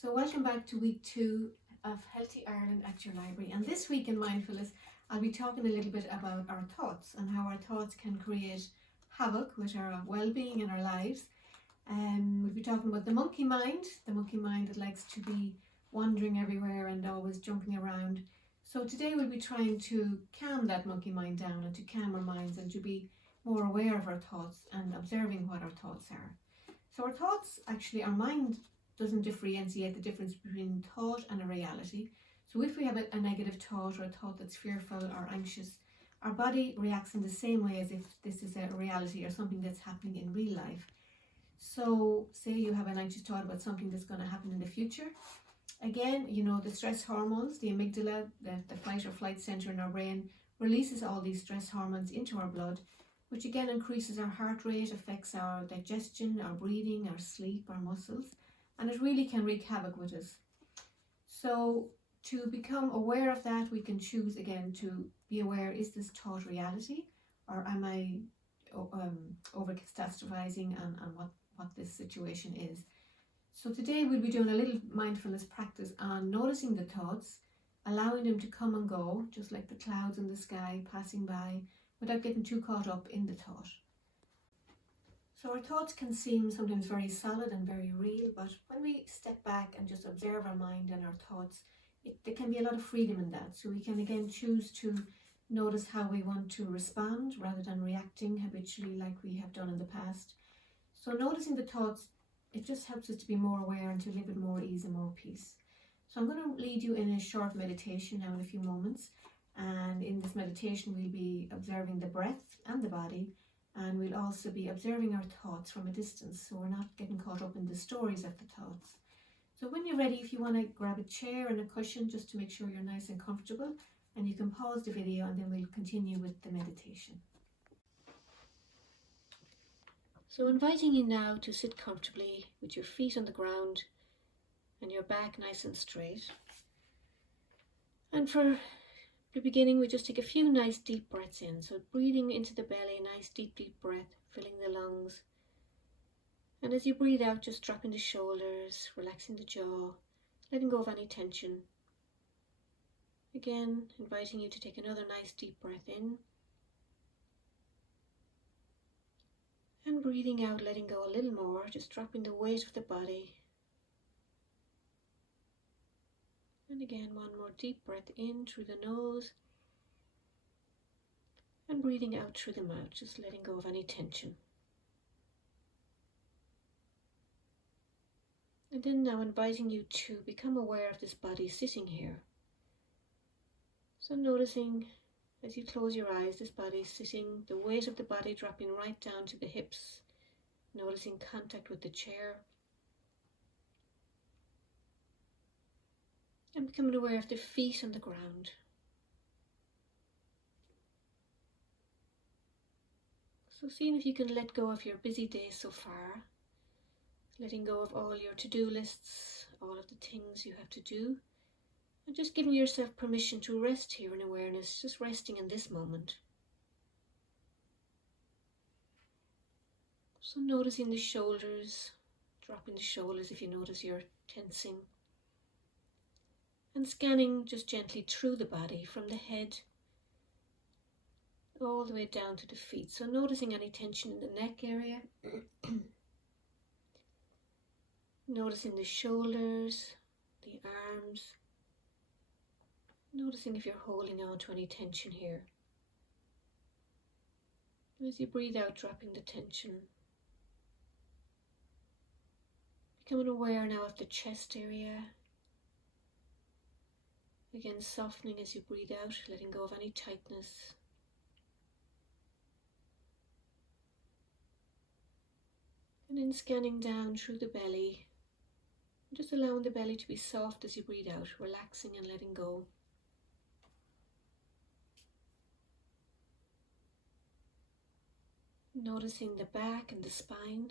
So welcome back to week 2 of Healthy Ireland at your library. And this week in Mindfulness, I'll be talking a little bit about our thoughts and how our thoughts can create havoc with our well-being in our lives. We'll be talking about the monkey mind that likes to be wandering everywhere and always jumping around. So today we'll be trying to calm that monkey mind down and to calm our minds and to be more aware of our thoughts and observing what our thoughts are. So our thoughts, actually, our mind doesn't differentiate the difference between thought and a reality. So if we have a negative thought or a thought that's fearful or anxious, our body reacts in the same way as if this is a reality or something that's happening in real life. So say you have an anxious thought about something that's going to happen in the future. Again, the stress hormones, the amygdala, the fight or flight center in our brain, releases all these stress hormones into our blood, which again increases our heart rate, affects our digestion, our breathing, our sleep, our muscles, and it really can wreak havoc with us. So to become aware of that, we can choose again to be aware, is this thought reality, or am I over catastrophizing on what this situation is? So today we'll be doing a little mindfulness practice on noticing the thoughts, allowing them to come and go, just like the clouds in the sky passing by, without getting too caught up in the thought. So our thoughts can seem sometimes very solid and very real, but when we step back and just observe our mind and our thoughts, there can be a lot of freedom in that. So we can again choose to notice how we want to respond rather than reacting habitually like we have done in the past. So noticing the thoughts, it just helps us to be more aware and to live with more ease and more peace. So I'm going to lead you in a short meditation now in a few moments. And in this meditation, we'll be observing the breath and the body. And we'll also be observing our thoughts from a distance, so we're not getting caught up in the stories of the thoughts. So when you're ready, if you want to grab a chair and a cushion just to make sure you're nice and comfortable, and you can pause the video and then we'll continue with the meditation. So inviting you now to sit comfortably with your feet on the ground and your back nice and straight. And for the beginning, we just take a few nice deep breaths in. So breathing into the belly, nice deep breath, filling the lungs. And as you breathe out, just dropping the shoulders, relaxing the jaw, letting go of any tension. Again, inviting you to take another nice deep breath in. And breathing out, letting go a little more, just dropping the weight of the body. And again, one more deep breath in through the nose. And breathing out through the mouth, just letting go of any tension. And then now inviting you to become aware of this body sitting here. So noticing as you close your eyes, this body sitting, the weight of the body dropping right down to the hips. Noticing contact with the chair. And becoming aware of the feet on the ground. So seeing if you can let go of your busy day so far, letting go of all your to-do lists, all of the things you have to do, and just giving yourself permission to rest here in awareness, just resting in this moment. So noticing the shoulders, dropping the shoulders if you notice you're tensing. And scanning just gently through the body from the head all the way down to the feet. So noticing any tension in the neck area. Noticing the shoulders, the arms. Noticing if you're holding on to any tension here. As you breathe out, dropping the tension. Becoming aware now of the chest area. Again, softening as you breathe out, letting go of any tightness. And then scanning down through the belly. Just allowing the belly to be soft as you breathe out, relaxing and letting go. Noticing the back and the spine.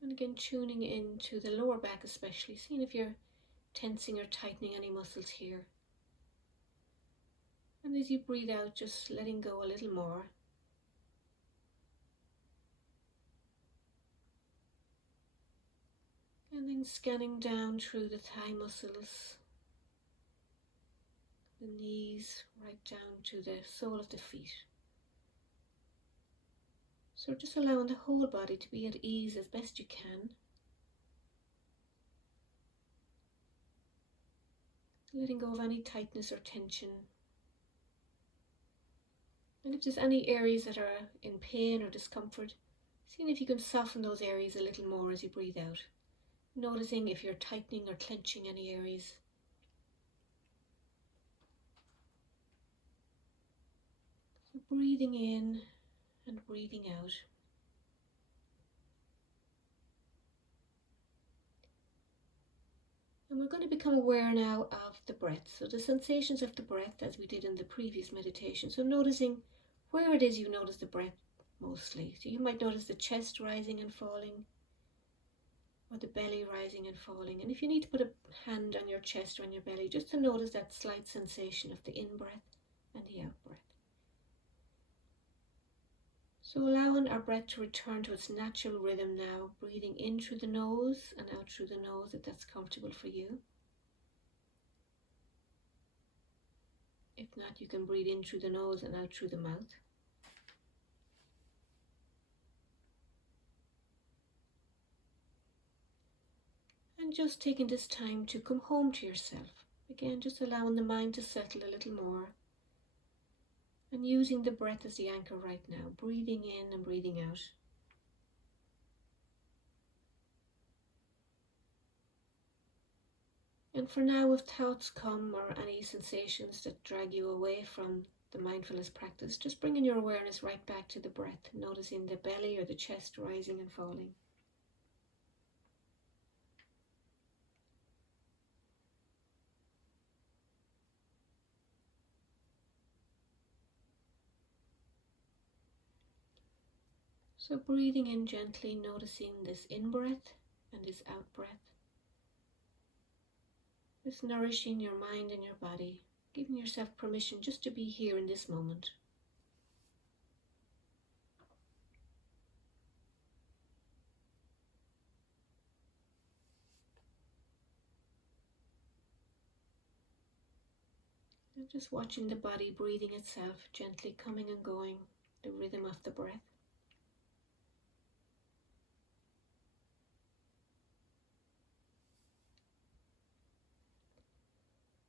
And again, tuning into the lower back especially, seeing if you're tensing or tightening any muscles here. And as you breathe out, just letting go a little more. And then scanning down through the thigh muscles, the knees, right down to the sole of the feet. So just allowing the whole body to be at ease as best you can. Letting go of any tightness or tension. And if there's any areas that are in pain or discomfort, seeing if you can soften those areas a little more as you breathe out. Noticing if you're tightening or clenching any areas. So breathing in and breathing out. And we're going to become aware now of the breath. So the sensations of the breath as we did in the previous meditation. So noticing where it is you notice the breath mostly. So you might notice the chest rising and falling, or the belly rising and falling. And if you need to put a hand on your chest or on your belly, just to notice that slight sensation of the in-breath and the out-breath. So allowing our breath to return to its natural rhythm now, breathing in through the nose and out through the nose if that's comfortable for you. If not, you can breathe in through the nose and out through the mouth. And just taking this time to come home to yourself. Again, just allowing the mind to settle a little more. And using the breath as the anchor right now, breathing in and breathing out. And for now, if thoughts come or any sensations that drag you away from the mindfulness practice, just bringing your awareness right back to the breath, noticing the belly or the chest rising and falling. So breathing in gently, noticing this in-breath and this out-breath. Just nourishing your mind and your body, giving yourself permission just to be here in this moment. And just watching the body breathing itself, gently coming and going, the rhythm of the breath.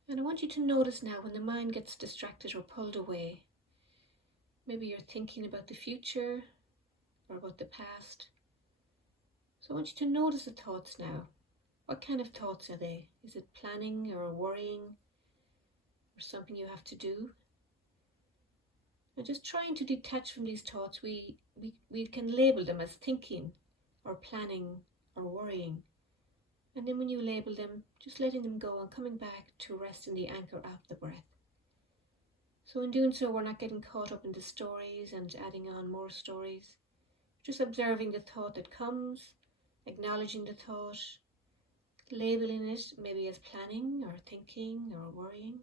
And I want you to notice now when the mind gets distracted or pulled away. Maybe you're thinking about the future or about the past. So I want you to notice the thoughts now. What kind of thoughts are they? Is it planning or worrying or something you have to do? And just trying to detach from these thoughts, we can label them as thinking or planning or worrying. And then when you label them, just letting them go and coming back to rest in the anchor of the breath. So in doing so, we're not getting caught up in the stories and adding on more stories. Just observing the thought that comes, acknowledging the thought, labeling it maybe as planning or thinking or worrying.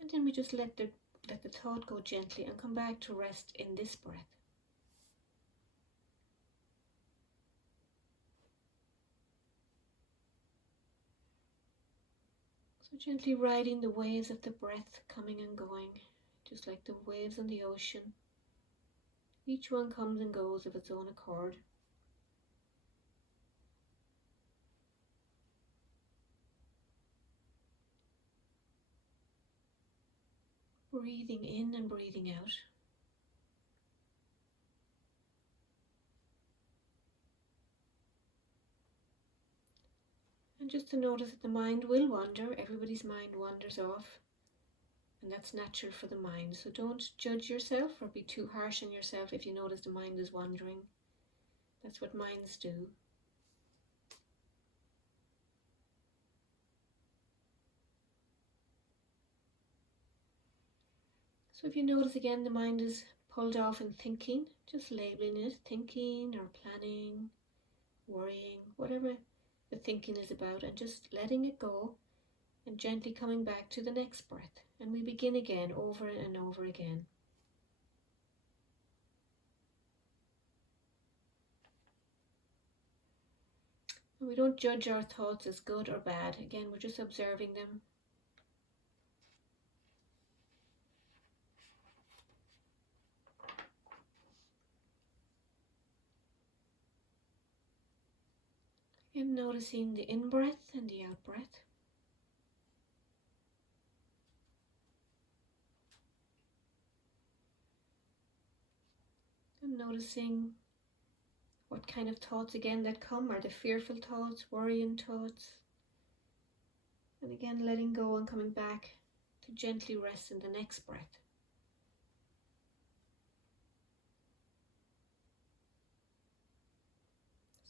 And then we just let the thought go gently and come back to rest in this breath. So gently riding the waves of the breath coming and going, just like the waves on the ocean. Each one comes and goes of its own accord. Breathing in and breathing out. And just to notice that the mind will wander. Everybody's mind wanders off. And that's natural for the mind. So don't judge yourself or be too harsh on yourself if you notice the mind is wandering. That's what minds do. So if you notice again the mind is pulled off in thinking, just labeling it, thinking or planning, worrying, whatever the thinking is about, and just letting it go and gently coming back to the next breath. And we begin again over and over again. And we don't judge our thoughts as good or bad. Again, we're just observing them. And noticing the in-breath and the out-breath. And noticing what kind of thoughts again that come. Are the fearful thoughts, worrying thoughts? And again, letting go and coming back to gently rest in the next breath.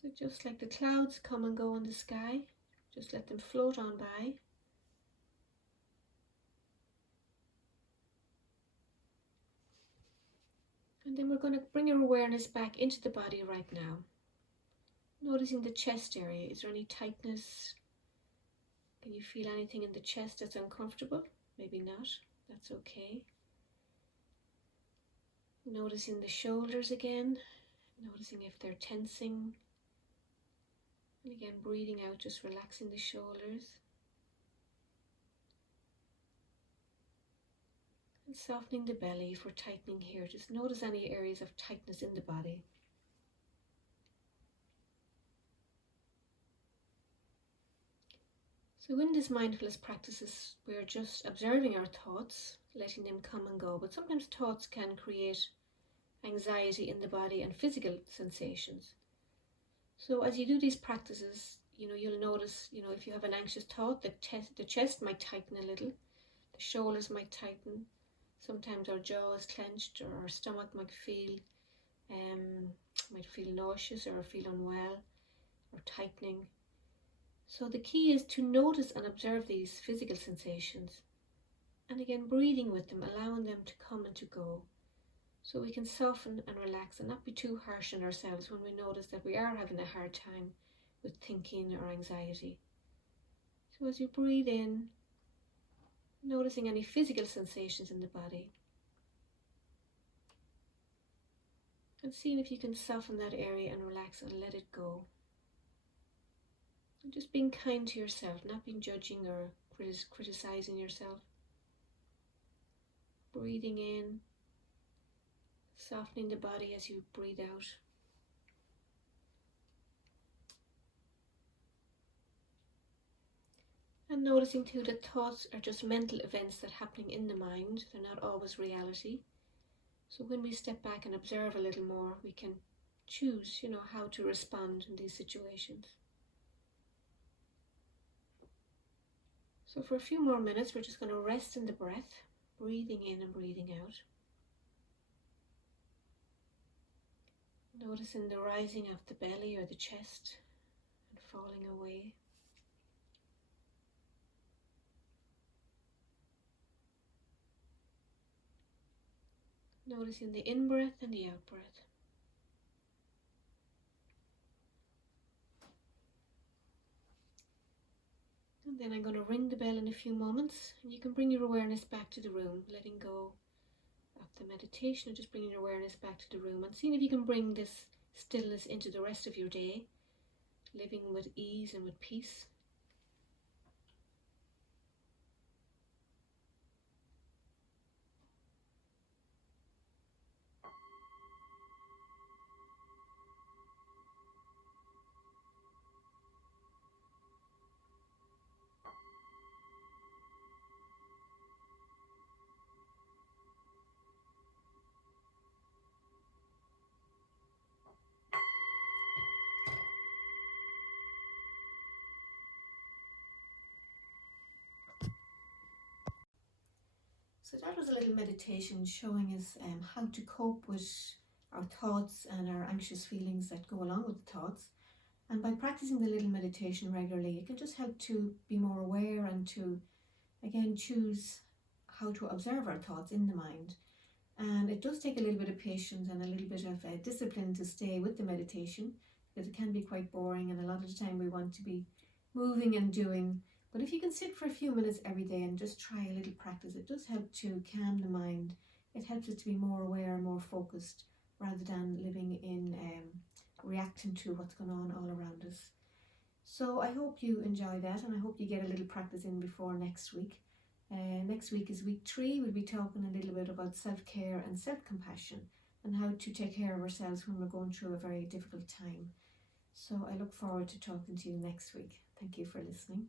So just like the clouds come and go in the sky, just let them float on by. And then we're going to bring our awareness back into the body right now. Noticing the chest area. Is there any tightness? Can you feel anything in the chest that's uncomfortable? Maybe not. That's okay. Noticing the shoulders again. Noticing if they're tensing. And again, breathing out, just relaxing the shoulders. And softening the belly if we're tightening here. Just notice any areas of tightness in the body. So in this mindfulness practices, we're just observing our thoughts, letting them come and go. But sometimes thoughts can create anxiety in the body and physical sensations. So as you do these practices, you'll notice, if you have an anxious thought, the chest might tighten a little, the shoulders might tighten. Sometimes our jaw is clenched, or our stomach might feel nauseous or feel unwell or tightening. So the key is to notice and observe these physical sensations, and again breathing with them, allowing them to come and to go, so we can soften and relax and not be too harsh on ourselves when we notice that we are having a hard time with thinking or anxiety. So as you breathe in, noticing any physical sensations in the body, and seeing if you can soften that area and relax and let it go. And just being kind to yourself, not being judging or criticizing yourself. Breathing in, softening the body as you breathe out. And noticing too that thoughts are just mental events that are happening in the mind. They're not always reality. So when we step back and observe a little more, we can choose, how to respond in these situations. So for a few more minutes, we're just going to rest in the breath, breathing in and breathing out. Noticing the rising of the belly or the chest and falling away. Noticing the in-breath and the out-breath. And then I'm going to ring the bell in a few moments, and you can bring your awareness back to the room, letting go of the meditation and just bringing your awareness back to the room and seeing if you can bring this stillness into the rest of your day, living with ease and with peace. So that was a little meditation showing us how to cope with our thoughts and our anxious feelings that go along with the thoughts. And by practicing the little meditation regularly, it can just help to be more aware and to, again, choose how to observe our thoughts in the mind. And it does take a little bit of patience and a little bit of discipline to stay with the meditation, because it can be quite boring, and a lot of the time we want to be moving and doing. But if you can sit for a few minutes every day and just try a little practice, it does help to calm the mind. It helps us to be more aware, more focused, rather than living in reacting to what's going on all around us. So I hope you enjoy that, and I hope you get a little practice in before next week. Next week is week 3. We'll be talking a little bit about self-care and self-compassion and how to take care of ourselves when we're going through a very difficult time. So I look forward to talking to you next week. Thank you for listening.